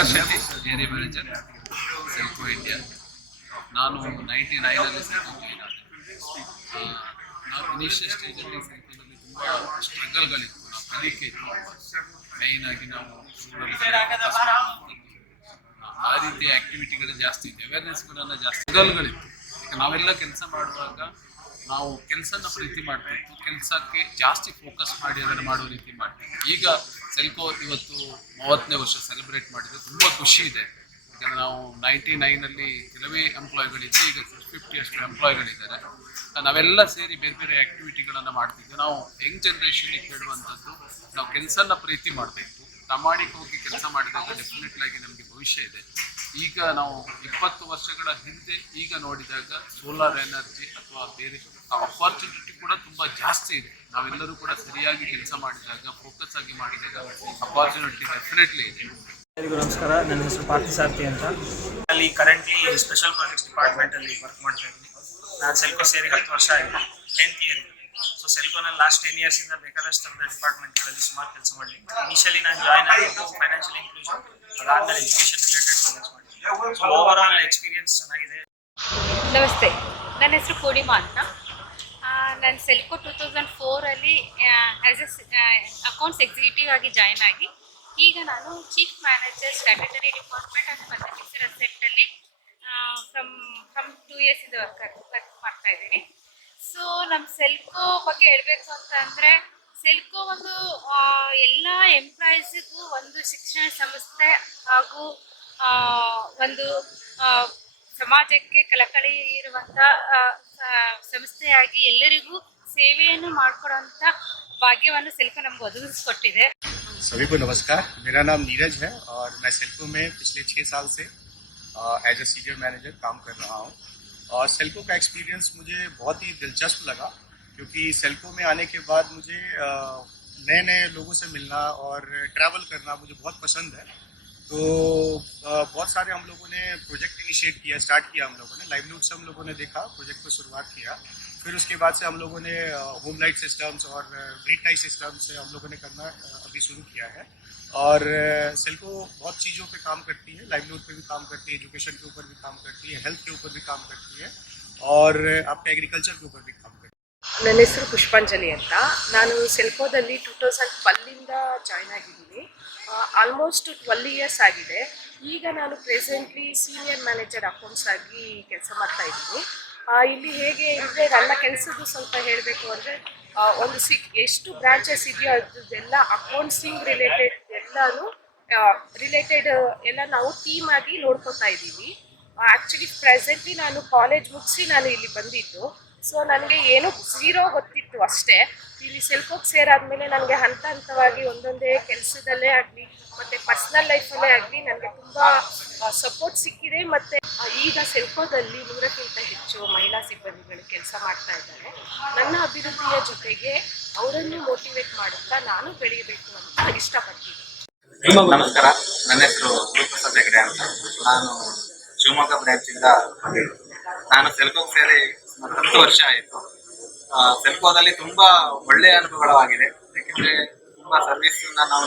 Bhaskar Shetty, area manager, Selco India. ನಾನು 99ರಲ್ಲಿ Selco join ಆದೆ. ನಾವು ಇನಿಷಿಯಲ್ ಸ್ಟೇಜಲ್ಲಿ ಸೆಲ್ಕೋದಲ್ಲಿ ತುಂಬ ಸ್ಟ್ರಗಲ್ಗಳಿತ್ತು, ನಾವು ಕಲಿಕೆ ಇತ್ತು. ಮೈನ್ ಆಗಿ ನಾವು ಆ ರೀತಿ ಆಕ್ಟಿವಿಟಿಗಳು ಜಾಸ್ತಿ ಇದೆ, ಅವೇರ್ನೆಸ್ಗಳನ್ನು ಜಾಸ್ತಿ ಸ್ಟ್ರಗಲ್ಗಳಿತ್ತು. ಈಗ ನಾವೆಲ್ಲ ಕೆಲಸ ಮಾಡುವಾಗ ನಾವು ಕೆಲಸನ ಪ್ರೀತಿ ಮಾಡ್ತಿತ್ತು, ಕೆಲಸಕ್ಕೆ ಜಾಸ್ತಿ ಫೋಕಸ್ ಮಾಡಿ ಅದನ್ನು ಮಾಡುವ ರೀತಿ ಮಾಡ್ತೀವಿ. ಈಗ ಸೆಲ್ಕೋ ಇವತ್ತು 30ನೇ ವರ್ಷ ಸೆಲೆಬ್ರೇಟ್ ಮಾಡಿದರೆ ತುಂಬ ಖುಷಿ ಇದೆ. ಯಾಕಂದರೆ ನಾವು 99ನಲ್ಲಿ ಕೆಲವೇ ಎಂಪ್ಲಾಯ್ಗಳಿದ್ದೆ, ಈಗ 650 ಅಷ್ಟು ಎಂಪ್ಲಾಯ್ಗಳಿದ್ದಾರೆ. ನಾವೆಲ್ಲ ಸೇರಿ ಬೇರೆ ಬೇರೆ ಆ್ಯಕ್ಟಿವಿಟಿಗಳನ್ನು ಮಾಡ್ತಿದ್ವಿ. ನಾವು ಯಂಗ್ ಜನ್ರೇಷನ್ಗೆ ಕೇಳುವಂಥದ್ದು, ನಾವು ಕೆಲಸನ ಪ್ರೀತಿ ಮಾಡಬೇಕು, ಪ್ರಾಮಾಣಿಕವಾಗಿ ಕೆಲಸ ಮಾಡಿದಾಗ ಡೆಫಿನೆಟ್ಲಾಗಿ ನಮಗೆ ಭವಿಷ್ಯ ಇದೆ. ಈಗ ನಾವು 20 ವರ್ಷಗಳ ಹಿಂದೆ ಈಗ ನೋಡಿದಾಗ ಸೋಲಾರ್ ಎನರ್ಜಿ ಅಥವಾ ಬೇರೆ ಅಪಾರ್ಚುನಿಟಿ ಕೂಡ ತುಂಬ ಜಾಸ್ತಿ ಇದೆ. ನಾವೆಲ್ಲರೂ ಕೂಡ ಸರಿಯಾಗಿ ಕೆಲಸ ಮಾಡಿದಾಗ, ಫೋಕಸ್ ಆಗಿ ಮಾಡಿದಾಗ ಅಪಾರ್ಚುನಿಟಿ ಡೆಫಿನೆಟ್ಲಿ ಇದೆ. ಎಲ್ಲರಿಗೂ ನಮಸ್ಕಾರ. ನನ್ನ ಹೆಸರು ಪಾರ್ಥಸಾರಥಿ ಅಂತ. ಅಲ್ಲಿ ಕರೆಂಟ್ಲಿ ಸ್ಪೆಷಲ್ ಪ್ರಾಜೆಕ್ಟ್ಸ್ ಡಿಪಾರ್ಟ್ಮೆಂಟಲ್ಲಿ ವರ್ಕ್ ಮಾಡ್ತಾ ಇದ್ದೀನಿ. ನಾನು ಸೆಲ್ಕೋ ಸೇರಿ 10 ವರ್ಷ ಆಗಿದೆ, 10th ಇಯರ್. ಸೊ ಸೆಲ್ಕೋನಲ್ಲಿ ಲಾಸ್ಟ್ 10 ಇಯರ್ಸಿಂದ ಬೇಕಾದಷ್ಟು ಥರದ ಡಿಪಾರ್ಟ್ಮೆಂಟ್ಗಳಲ್ಲಿ ಸುಮಾರು ಕೆಲಸ ಮಾಡಿ. ಇನಿಷಿಯಲಿ ನಾನು ಜಾಯ್ನ್ ಆಗಿದ್ದು ಫೈನಾನ್ಷಿಯಲ್ ಇನ್ಕ್ಲೂಷನ್, ಅದಾದಮೇಲೆ ಎಜುಕೇಷನ್ ರಿಲೇಟೆಡ್ ಪ್ರಾಜೆಕ್ಟ್ಸ್ ಮಾಡಿ. ಸೊ ಓವರ್ ಆಲ್ ಎಕ್ಸ್ಪೀರಿಯನ್ಸ್ ಚೆನ್ನಾಗಿದೆ. ನಮಸ್ತೆ, ನನ್ನ ಹೆಸರು ಪೂರ್ಣಿಮಾ ಅಂತ. ನಾನು ಸೆಲ್ಕೋ 2004ಅಲ್ಲಿ ಆ್ಯಸ್ ಎ ಅಕೌಂಟ್ಸ್ ಎಕ್ಸಿಕ್ಯೂಟಿವ್ ಆಗಿ ಜಾಯ್ನ್ ಆಗಿ, ಈಗ ನಾನು chief manager statutory department and ಮತ್ತು ಫಿಕ್ಸ್ಡ್ ಅಸೆಟ್ಟಲ್ಲಿ ಫ್ರಮ್ 2 ಇಯರ್ಸಿಂದ ವರ್ಕ್ ಮಾಡ್ತಾ ಇದ್ದೀನಿ. ಸೊ ನಮ್ಮ ಸೆಲ್ಕೋ ಬಗ್ಗೆ ಹೇಳಬೇಕು ಅಂತ ಅಂದರೆ, ಸೆಲ್ಕೋ ಒಂದು ಎಲ್ಲ ಎಂಪ್ಲಾಯೀಸಿಗೂ ಒಂದು ಶಿಕ್ಷಣ ಸಂಸ್ಥೆ ಹಾಗೂ ಒಂದು ಸಮಾಜಕ್ಕೆ ಕಳಕಳಿ ಇರುವಂಥ ಸಂಸ್ಥೆಯಾಗಿ ಎಲ್ಲರಿಗೂ ಸೇವೆಯನ್ನು ಮಾಡಿಕೊಡುವಂಥ ಭಾಗ್ಯವನ್ನು ಸೆಲ್ಕೋ ನಮ್ಗೆ ಒದಗಿಸ್ಕೊಟ್ಟಿದೆ. सभी को नमस्कार, मेरा नाम नीरज है और मैं सेल्को में पिछले 6 साल से एज ए सीनियर मैनेजर काम कर रहा हूँ. और सेल्को का एक्सपीरियंस मुझे बहुत ही दिलचस्प लगा, क्योंकि सेल्को में आने के बाद मुझे नए नए लोगों से मिलना और ट्रैवल करना मुझे बहुत पसंद है. तो बहुत सारे हम लोगों ने प्रोजेक्ट इनिशिएट किया, स्टार्ट किया हम लोगों ने. लाइवलीहुड से हम लोगों ने देखा, प्रोजेक्ट को शुरुआत किया. फिर उसके बाद से हम लोगों ने होम लाइट सिस्टम्स और ग्रिड टाई सिस्टम्स हम लोगों ने करना अभी शुरू किया है. और सेल्को बहुत चीज़ों पे काम करती है, लाइवलीहुड पे भी काम करती है, एजुकेशन के ऊपर भी काम करती है, हेल्थ के ऊपर भी काम करती है, और आपके एग्रीकल्चर के ऊपर भी काम करती है. ನನ್ನ ಹೆಸರು ಪುಷ್ಪಾಂಜಲಿ ಅಂತ. ನಾನು ಸೆಲ್ಕೋದಲ್ಲಿ 2012ಇಂದ ಜಾಯ್ನ್ ಆಗಿದ್ದೀನಿ. ಆಲ್ಮೋಸ್ಟ್ 12 ಇಯರ್ಸ್ ಆಗಿದೆ. ಈಗ ನಾನು ಪ್ರೆಸೆಂಟ್ಲಿ ಸೀನಿಯರ್ ಮ್ಯಾನೇಜರ್ ಅಕೌಂಟ್ಸ್ ಆಗಿ ಕೆಲಸ ಮಾಡ್ತಾ ಇದ್ದೀನಿ. ಇಲ್ಲಿ ಹೇಗೆ ಅಂದರೆ, ನನ್ನ ಕೆಲಸದ್ದು ಸ್ವಲ್ಪ ಹೇಳಬೇಕು ಅಂದರೆ, ಒಂದು ಎಷ್ಟು ಬ್ರಾಂಚಸ್ ಇದೆಯೋ ಅದೆಲ್ಲ ಅಕೌಂಟ್ಸಿಂಗ್ ರಿಲೇಟೆಡ್ ಎಲ್ಲ ನಾವು ಟೀಮ್ ಆಗಿ ನೋಡ್ಕೊತಾ ಇದ್ದೀವಿ. ಆ್ಯಕ್ಚುಲಿ ಪ್ರೆಸೆಂಟ್ಲಿ ನಾನು ಕಾಲೇಜ್ ಮುಗಿಸಿ ನಾನು ಇಲ್ಲಿ ಬಂದಿದ್ದು. ಸೊ ನನಗೆ ಏನೂ ಝೀರೋ ಗೊತ್ತಿತ್ತು ಅಷ್ಟೇ. ಇಲ್ಲಿ ಸೆಲ್ಕೋಗೆ ಸೇರಾದ್ಮೇಲೆ ನನಗೆ ಹಂತ ಹಂತವಾಗಿ ಒಂದೊಂದೇ ಕೆಲಸದಲ್ಲೇ ಆಗಲಿ ಮತ್ತು ಪರ್ಸ್ನಲ್ ಲೈಫಲ್ಲೇ ಆಗಲಿ ನನಗೆ ತುಂಬ ಸಪೋರ್ಟ್ ಸಿಕ್ಕಿದೆ. ಮತ್ತು ಈಗ ಸೆಲ್ಕೋದಲ್ಲಿ 100ಕ್ಕಿಂತ ಹೆಚ್ಚು ಮಹಿಳಾ ಸಿಬ್ಬಂದಿಗಳು ಕೆಲಸ ಮಾಡ್ತಾ ಇದ್ದಾರೆ. ನನ್ನ ಅಭಿವೃದ್ಧಿಯ ಜೊತೆಗೆ ಅವರನ್ನು ಮೋಟಿವೇಟ್ ಮಾಡುತ್ತಾ ನಾನು ಬೆಳೆಯಬೇಕು ಅಂತ ಇಷ್ಟಪಡ್ತೀನಿ. ನಮಸ್ಕಾರ, ನನ್ನ ಹೆಸರು ಗುರುಪ್ರಸಾದ್ ಹೆಗಡೆ ಅಂತ. ನಾನು ಶಿವಮೊಗ್ಗ ಬ್ರಾಂಚಿಂದ ಬಂದಿದ್ದು. ನಾನು ಸೆಲ್ಕೋಗೆ ಸೇರಿ 10 ವರ್ಷ ಆಯಿತು. ಸೆಲ್ಕೋದಲ್ಲಿ ತುಂಬ ಒಳ್ಳೆಯ ಅನುಭವಗಳಾಗಿದೆ. ಯಾಕೆಂದರೆ ತುಂಬ ಸರ್ವಿಸನ್ನ ನಾವು